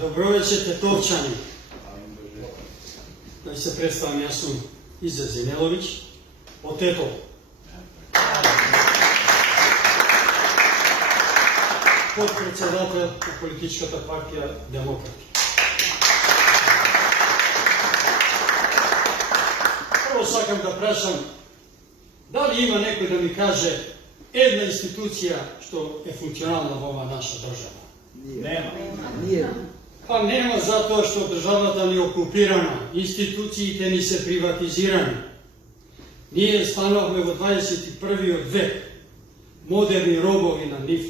Dobroveče Tetovčani. Da se predstavim, ja sam Iza Zinelović, od Tetov. Podpredsedatelj političkата партija Demokrati. Prvo sakam da prašam, da li ima neko da mi kaže jedna institucija što je funkcionalna u ova naša država? Nije. Pa nema zato što država nije okupirana, institucije te ni se privatizirane. Nije stanovne u 21. vek, moderni robovi na NIF.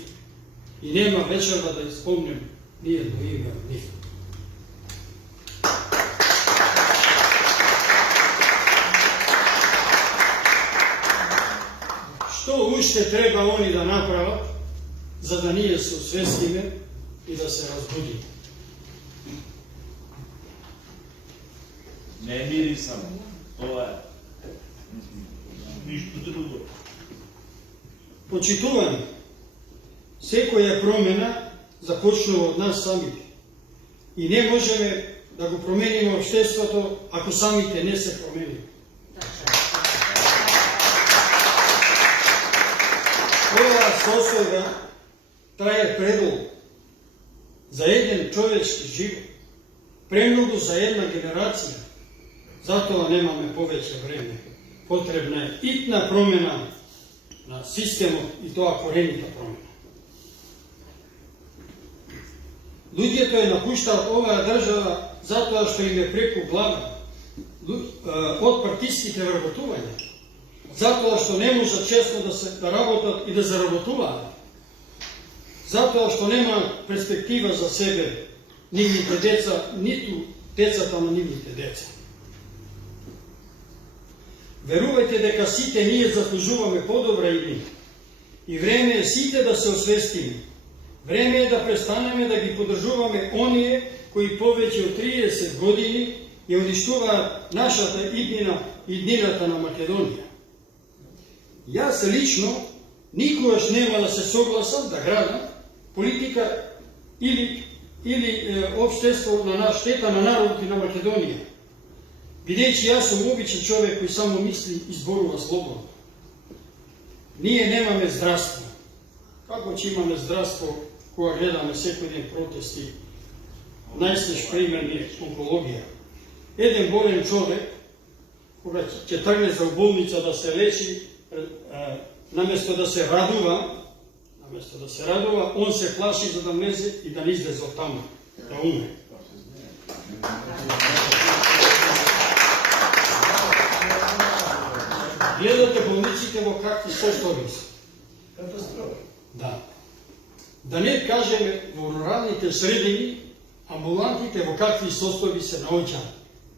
I nema večera da ispomnem nijedno ime NIF. Što ušte treba oni da naprava, za da nije se osvestime i da se razbudi? Ne miri samo, to je ništa drugo. Počitувани, секоја промена започнува од нас самите. И не можеме да го промениме општеството ако самите не се промениме. Ова состојба трае предолго за еден човечки живот, премногу за една генерација. Затоа немаме повеќе време. Потребна е итна промена на системот и тоа коренита промена. Луѓето ја напуштаат оваа држава затоа што им е преку глава од партиските вработувања, затоа што не можат честно да работат и да заработуваат, затоа што нема перспектива за себе, нивните деца, ниту децата на нивните деца. Верувајте дека сите ние заслужуваме подобра иднина и време е сите да се освестиме. Време е да престанеме да ги поддржуваме оние кои повеќе од 30 години ја уништуваат нашата иднина, иднината на Македонија. Јас лично никогаш нема да се согласам да градам политика или општество на штета на народот и на Македонија. Бидејќи јас сум обичен човек кој само мисли и зборува слободно. Ние немаме здравство. Како ќе имаме здравство кога гледаме секој ден протести? Најсвеж пример е онкологија. Еден болен човек, кога ќе тргне за болница да се лечи, наместо да се радува, он се плаши за да влезе и да не излезе од таму, да умре. Гледате болниците во какви состојби се. Катастрофа. Да. Да не кажеме во руралните средини, амбулантите во какви состојби се наоѓаат.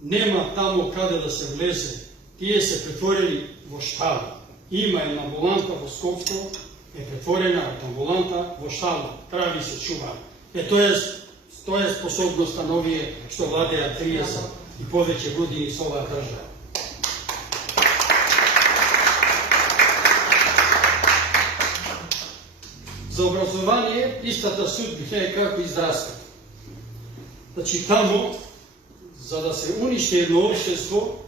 Нема таму каде да се влезе. Тие се претворени во штаба. Има една амбуланта во Скопско, е претворена од амбуланта во штаба. Крави се чуваат. Тоа е способноста на овие што владеат 30 и повеќе години со оваа држава. За образование истата судбина е како и здравство. Значи тамо, за да се уништи едно општество,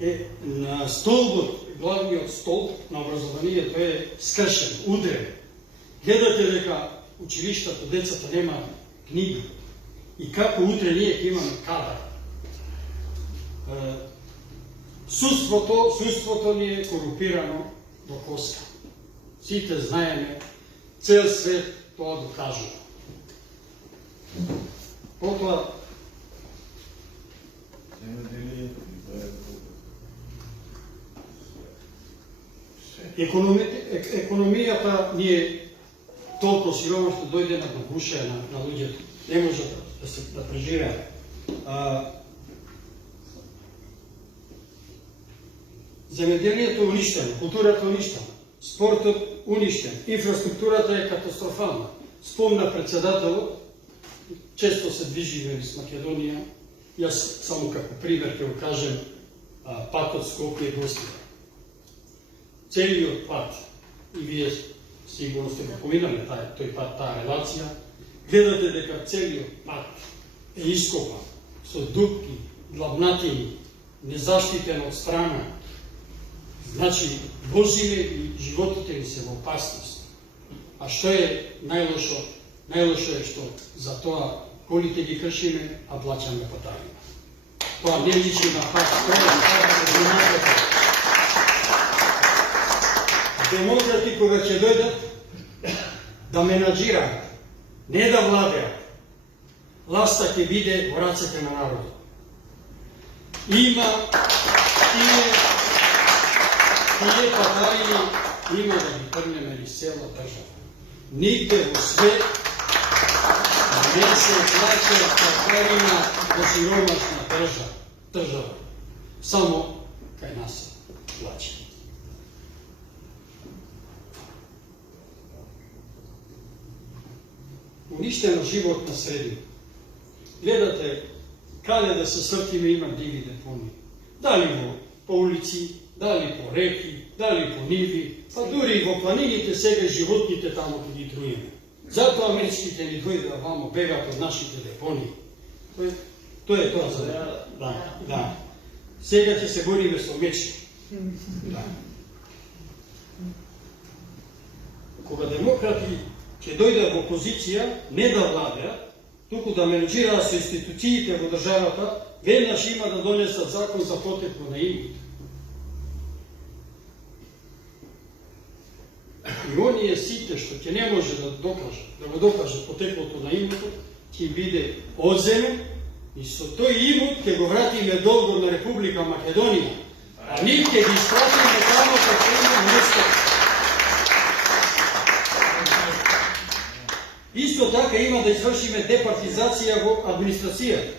е на столбот, главниот столб на образованието е скршен, удрен. Гледате дека училиштата, децата нема книги. И како утре ние ќе имаме кадар. Судството ни е корупирано до коска. Сите знаеме, цел свет тоа докажува. Потоа економијата ни е толку сирова што дојде на гуша на луѓето. Не може да преживеат. Земеделието е уништено, културата е уништена, спортот уништен, инфраструктурата е катастрофална. Спомна председателот, често се движиме низ Македонија, јас само како пример ќе го кажем патот Скопје-Гостива. Целиот пат, и вие сигурно сте го поминали тој пат, таа релација, гледате дека целиот пат е ископан со дупки, длабнатини, незаштитен од страна. Значи, возиме и животите ни се во опасност. А што е најлошо? Најлошо е што за тоа колите ги кршиме, а плаќаме потарина. Тоа не личи на пат, тоа е демократија. Демократи кога ќе дојдат да менаџираат, не да владеат, власта ќе биде во рацете на народот. Тие патарини има да ги тргнеме низ цела држава. Нигде во свет не се плаќа патарина во сиромашна држава. Само кај нас се плаќа. Уништена животна средина. Гледате каде да се сртиме има диви депонии. Дали по улици, дали по реки, дали по ниви, па дури и во планините сега животните тамо ќе ги труиме. Затоа америкските ни дојдоа вамо, бегаат од нашите депонии. Тоа е тоа за да. Сега ќе се бориме со мечи. Да. Кога демократи ќе дојдат во позиција не да владеат, туку да менаџираат со институциите во државата, веднаш има да донесат закон за потекло на имот. И оние сите што ќе не може да го докаже потеклото на имотот, ќе биде одземен и со тој имот ќе го вратиме долгот на Република Македонија, а ние ќе ги испратиме тамо како има место. Исто така има да извршиме департизација во администрацијата.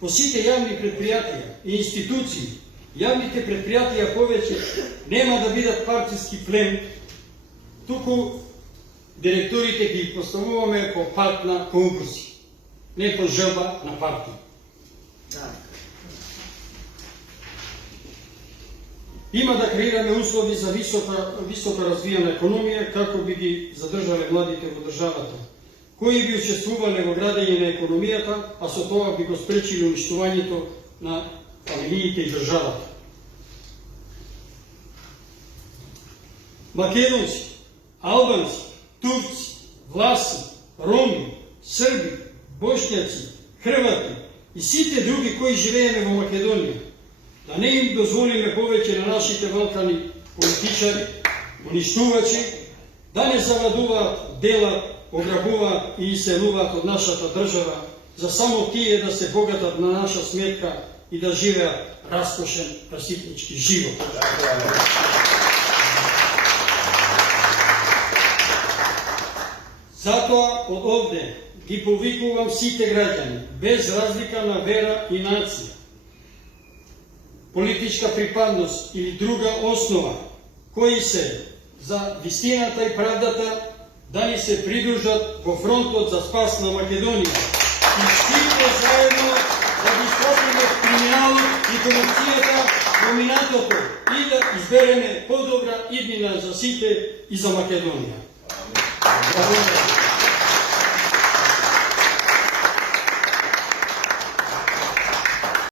По сите јавни предпријатија и институции, јавните предпријатија повеќе нема да бидат партиски плен, туку директорите ги поставуваме по пат на конкурси, не по желба на партија. Има да креираме услови за висока развиена економија, како би ги задржале младите во државата, кои би учествувале во градење на економијата, а со тоа би го спречили уништувањето на фамилиите и државата. Македонци, албанци, турци, власи, роми, срби, бошњаци, хрвати и сите други кои живееме во Македонија, да не им дозволиме повеќе на нашите валкани политичари, уништувачи, да не завладуваат, делат, ограбуваат и иселуваат од нашата држава, за само тие да се богатат на наша сметка и да живеат раскошен, раситнички живот. Затоа од овде ги повикувам сите граѓани, без разлика на вера и нација, политичка припадност или друга основа, кои се за вистината и правдата, да ни се придружат во фронтот за спас на Македонија и сите заедно да ги стопиме криминалот и корупцијата во минатото и да избереме подобра иднина за сите и за Македонија.